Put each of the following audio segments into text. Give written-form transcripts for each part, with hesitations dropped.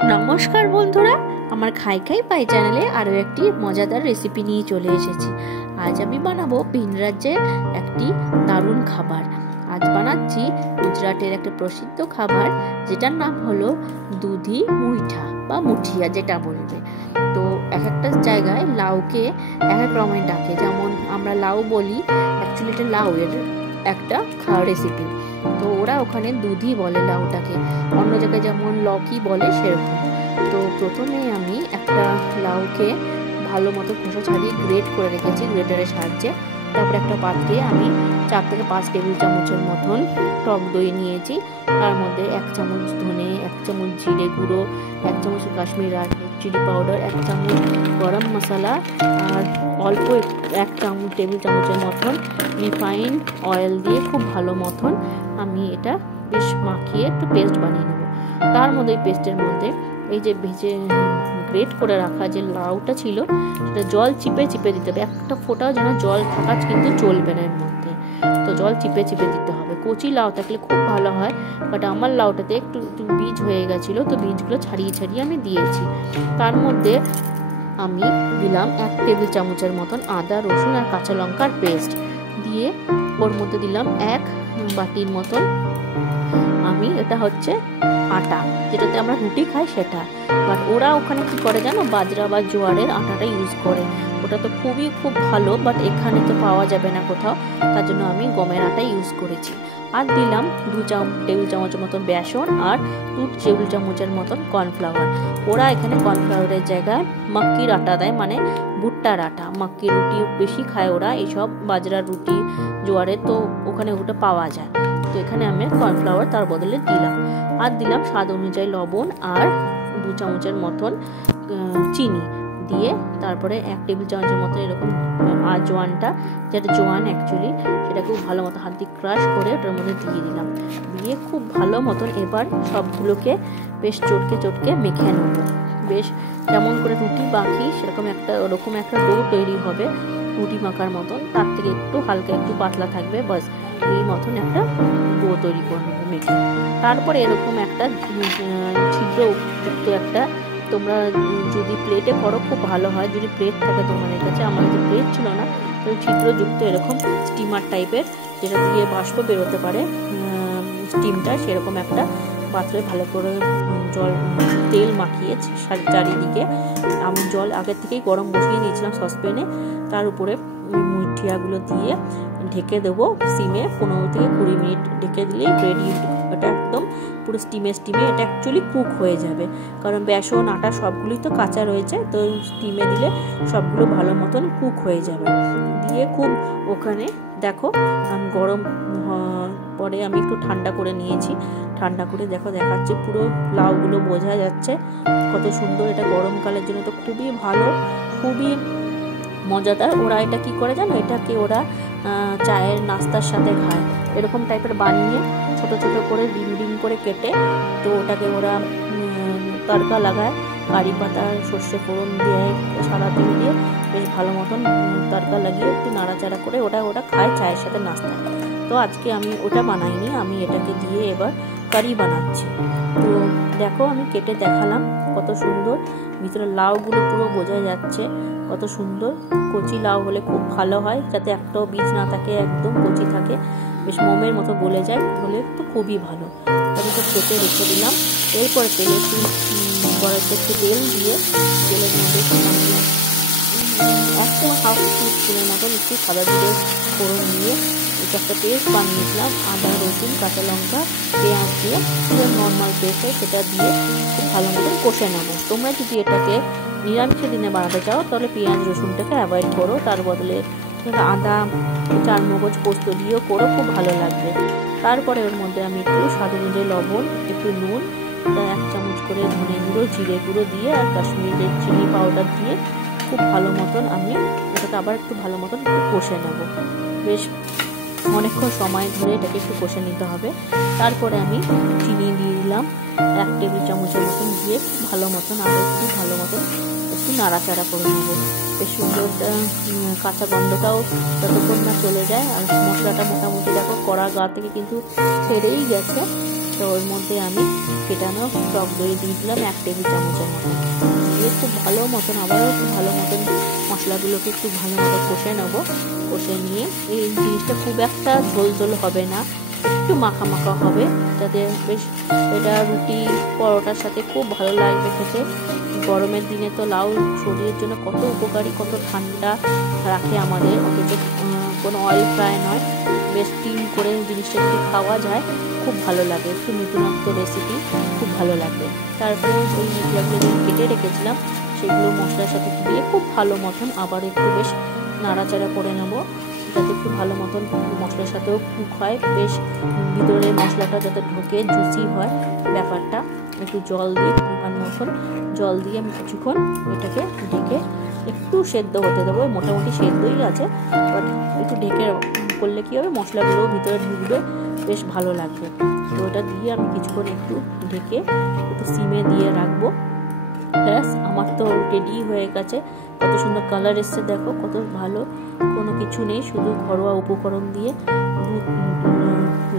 নমস্কার বন্ধুরা, আমার খাই খাই পাই চ্যানেলে আরও একটি মজাদার রেসিপি নিয়ে চলে এসেছি। আজ আমি বানাবো ভিন রাজ্যের একটি দারুণ খাবার। আজ বানাচ্ছি গুজরাটের একটা প্রসিদ্ধ খাবার, যেটার নাম হলো দুধি মুইঠা বা মুঠিয়া যেটা বলবে। তো এক একটা জায়গায় লাউকে এক এক রকমের ডাকে, যেমন আমরা লাউ বলি, অ্যাকচুয়ালি এটা লাউ এর একটা খাওয়া রেসিপি। তো ওরা ওখানে দুধি বলে লাউটাকে, অন্য জায়গায় যেমন লকি বলে সেরকম। তো প্রথমে আমি একটা লাউকে ভালো মতো খোসা ছাড়িয়ে গ্রেট করে রেখেছি গ্রেটারের সাহায্যে। তারপরে একটা পাত্রে আমি 4 থেকে 5 টেবিল চামচের মতন টক দই নিয়েছি। তার মধ্যে 1 চামচ ধনে, 1 চামচ জিরে গুঁড়ো, 1 চামচ কাশ্মীরি রেড চিলি পাউডার, 1 চামচ গরম মশলা, আর অল্প 1 টেবিল চামচের মতন রিফাইন্ড অয়েল দিয়ে খুব ভালো মতন আমি এটা বেশ মাখিয়ে একটু পেস্ট বানিয়ে নেব। তার মধ্যে এই পেস্টের মধ্যে এই যে ভেজে গ্রেট করে রাখা যে লাউটা ছিল, সেটা জল চিপে চিপে দিতে হবে। একটা ফোঁটাও যেন জল থাকা কিন্তু চলবে না এর মধ্যে, তো জল চিপে চিপে দিতে হবে। কচি লাউ থাকলে খুব ভালো হয়, বাট আমার লাউটাতে একটু বীজ হয়ে গেছিলো, তো বীজগুলো ছাড়িয়ে ছাড়িয়ে আমি দিয়েছি। তার মধ্যে আমি দিলাম 1 টেবিল চামচের মতন আদা রসুন আর কাঁচা লঙ্কার পেস্ট দিয়ে, ওর মধ্যে দিলাম 1 বাটির মতন আমি এটা হচ্ছে আটা, যেটাতে আমরা রুটি খাই সেটা। বাট ওরা ওখানে কি করে জানো, বাজরা বা জোয়ারের আটাটা ইউজ করে। ওটা তো খুব ভালো, বাট এখানে তো পাওয়া যাবে না কোথাও, তার জন্য আমি গমের আটা ইউজ করেছি। আর দিলাম 2 টেবিল চামচের মতন বেসন আর 2 টেবিল চামচের মতন কর্নফ্লাওয়ার। ওরা এখানে কর্নফ্লাওয়ারের জায়গায় মাক্কির আটা দেয়, মানে ভুট্টার আটা। মাক্কির রুটি বেশি খায় ওরা, এইসব বাজরার রুটি জোয়ারের তো ওখানে ওটা পাওয়া যায়। তো এখানে আমি কর্নফ্লাওয়ার তার বদলে দিলাম। আর দিলাম স্বাদ অনুযায়ী লবণ আর 2 চামচের মতন চিনি দিয়ে, তারপরে 1 টেবিল চামচের মতো এরকম জোয়ানটা, যেটা জোয়ান অ্যাকচুয়ালি, সেটা খুব ভালো মতো হাত দিয়ে ক্রাশ করে ওটার মধ্যে দিয়ে দিলাম। দিয়ে খুব ভালো মতন এবার সবগুলোকে বেশ চটকে মেখে নেবো। বেশ যেমন করে রুটি বাকি সেরকম ওরকম একটা ডো তৈরি হবে রুটি মাখার মতন, তার থেকে একটু হালকা একটু পাতলা থাকবে, বাস এই মতন একটা ডো তৈরি করে নেবো মেখে। তারপরে এরকম একটা ছিদ্রযুক্ত একটা, তোমরা যদি প্লেটে করো খুব ভালো হয়, যদি প্লেট থাকে তোমাদের কাছে। আমার যে প্লেট ছিল না, ছিদ্রযুক্ত এরকম স্টিমার টাইপের, যেটা দিয়ে বাষ্প বেরোতে পারে স্টিমটা, সেরকম একটা পাত্রে ভালো করে তেল মাখিয়ে চারিদিকে আমি জল আগের থেকেই গরম বসিয়ে দিয়েছিলাম সসপ্যানে। তার উপরে মুঠিয়াগুলো দিয়ে ঢেকে দেবো সিমে 15 থেকে 20 মিনিট ঢেকে দিলেই রেডি। এটা একদম পুরো স্টিমে এটা অ্যাকচুয়ালি কুক হয়ে যাবে, কারণ বেসন আটা সবগুলোই তো কাঁচা রয়েছে, তো স্টিমে দিলে সবগুলো ভালো মতন কুক হয়ে যাবে। দিয়ে খুব ওখানে দেখো আমি গরম পরে আমি একটু ঠান্ডা করে নিয়েছি। ঠান্ডা করে দেখাচ্ছে পুরো লাউগুলো বোঝা যাচ্ছে কত সুন্দর। এটা গরমকালের জন্য তো খুবই ভালো, খুবই মজাদার। ওরা এটা কি করে জানো, এটাকে ওরা চায়ের নাস্তার সাথে খায়। এরকম টাইপের বানিয়ে ছোট ছোট করে রিং করে কেটে, তো ওটাকে ওরা তড়কা লাগায়, কারি পাতা সর্ষে ফোড়ন দিয়ে সাদা তেল দিয়ে বেশ ভালো মতন তড়কা লাগিয়ে একটু নাড়াচাড়া করে ওটা খায় চায়ের সাথে নাস্তা। তো আজকে আমি ওটা বানাইনি, আমি এটাকে দিয়ে এবার কারি বানাচ্ছি। তো দেখো আমি কেটে দেখালাম কত সুন্দর, ভিতরে লাউগুলো পুরো বোঝা যাচ্ছে কত সুন্দর। কচি লাউ হলে খুব ভালো হয়, যাতে একটাও বীজ না থাকে, একদম কচি থাকে, বেশ মোমের মতো গলে যায়, হলে তো খুবই ভালো। আমি তো কেটে রেখে দিলাম। এরপরে তেলে একটু তেল দিয়ে, তেলের মধ্যে একদম হাফ টিস্পুনের মতন একটু সাদা জিরে ফোড়ন দিয়ে এটা একটা পেস্ট বানিয়েছিলাম, আদা রসুন কাঁচা লঙ্কা পেঁয়াজ দিয়ে, পুরো নর্মাল পেস্ট হয়, সেটা দিয়ে খুব ভালো মতন কষে নেবো। তোমরা যদি এটাকে নিরামিষের দিনে বানাতে চাও তাহলে পেঁয়াজ রসুনটাকে অ্যাভয়েড করো, তার বদলে আদা চারমগজ পোস্ত দিয়েও করো, খুব ভালো লাগবে। তারপরে ওর মধ্যে আমি একটু স্বাদ অনুযায়ী লবণ, একটু নুন, 1 চামচ করে ধনে গুঁড়ো জিরে গুঁড়ো দিয়ে আর কাশ্মীরি রেড চিলি পাউডার দিয়ে খুব ভালো মতন আমি এটাকে আবার একটু ভালো মতন একটু কষে নেব। বেশ অনেকক্ষণ সময় ধরে এটাকে একটু কষে নিতে হবে। তারপরে আমি চিনি দিয়ে দিলাম 1 টেবিল চামচের মতন দিয়ে খুব ভালো মতন আরও একটু ভালো মতন একটু নাড়াচাড়া করে নেব। বেশ সুন্দর কাঁচা গন্ধটাও যতক্ষণ না চলে যায়। আর মশলাটা মোটামুটি দেখো কড়া গা থেকে কিন্তু ছেড়েই গেছে, তো ওর মধ্যে আমি ফেটানো টক দই দিয়ে দিলাম 1 টেবিল চামচের মতো, দিয়ে খুব ভালো মতন আবারও খুব ভালো মতন মশলাগুলোকে একটু ভালো মতো কষে নেবো। কষে নিয়ে এই জিনিসটা খুব একটা ঝোল ঝোল হবে না, একটু মাখা মাখা হবে, যাতে বেশ এটা রুটি পরোটার সাথে খুব ভালো লাগবে খেতে। গরমের দিনে তো লাউ শরীরের জন্য কত উপকারী, কত ঠান্ডা রাখে আমাদের, অথচ কোনো অয়েল ফ্রাই নয়, বেশ স্টিম করে জিনিসটা যদি খাওয়া যায় খুব ভালো লাগে, একটু নতুনত্ব রেসিপি, খুব ভালো লাগবে। তারপরে ওই মশলাগুলো কেটে রেখেছিলাম সেগুলো মশলার সাথে দিয়ে খুব ভালো মতন আবার একটু বেশ নাড়াচাড়া করে নেবো, যাতে একটু ভালো মতন মশলার সাথেও কুক হয়, বেশ ভিতরে মশলাটা যাতে ঢোকে, জুসি হয় ব্যাপারটা। একটু জল দিয়ে পরিমাণ মতন জল দিয়ে আমি কিছুক্ষণ এটাকে ঢেকে একটু সেদ্ধ হতে দেবো। মোটামুটি সেদ্ধই আছে, বাট একটু ঢেকে করলে কী হবে, মশলাগুলোও ভিতরে ঢুকবে, বেশ ভালো লাগবে। তো ওটা দিয়ে আমি কিছুক্ষণ একটু ঢেকে একটু সিমে দিয়ে রাখবো। ব্যাস আমার তো রেডি হয়ে গেছে, কত সুন্দর কালার এসছে দেখো, কত ভালো, কোনো কিছু নেই, শুধু ঘরোয়া উপকরণ দিয়ে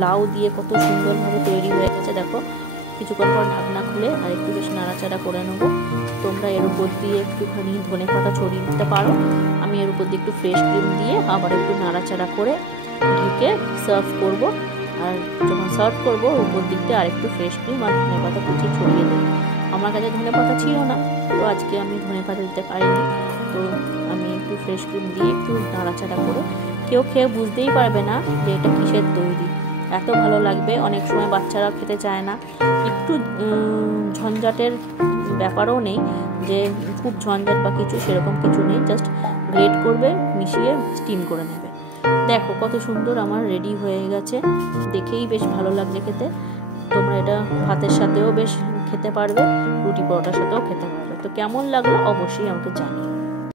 লাউ দিয়ে কত সুন্দরভাবে তৈরি হয়ে গেছে দেখো। কিছুক্ষণ পর ঢাকনা খুলে আর একটু বেশ নাড়াচাড়া করে নেবো। তোমরা এর উপর দিয়ে একটুখানি ধনে পাতা ছড়িয়ে দিতে পারো, আমি এর উপর দিয়ে একটু ফ্রেশ ক্রিম দিয়ে আবার একটু নাড়াচাড়া করে ঢেকে সার্ভ করব। আর যখন সার্ভ করবো উপর দিকটা আর একটু ফ্রেশ ক্রিম আর ধনে পাতা কুচি ছড়িয়ে দেবো। আমার কাছে ধনে পাতা ছিল না, তো আজকে আমি ধনে পাতা দিতে পারিনি, তো আমি একটু ফ্রেশ ক্রিম দিয়ে একটু নাড়াচাড়া করে, কেউ খেয়ে বুঝতেই পারবে না যে এটা কিসের তৈরি, এত ভালো লাগবে। অনেক সময় বাচ্চারা খেতে চায় না, একটু ঝঞ্ঝাটের ব্যাপারও নেই, যে খুব ঝঞ্ঝাট বা কিছু সেরকম কিছু নেই, জাস্ট গ্রেট করবে, মিশিয়ে স্টিম করে নেবে। দেখো কত সুন্দর আমার রেডি হয়ে গেছে, দেখেই বেশ ভালো লাগছে খেতে। তোমরা এটা ভাতের সাথেও বেশ খেতে পারবে, রুটি পরোটার সাথেও খেতে পারবে। তো কেমন লাগলো অবশ্যই আমাকে জানিও।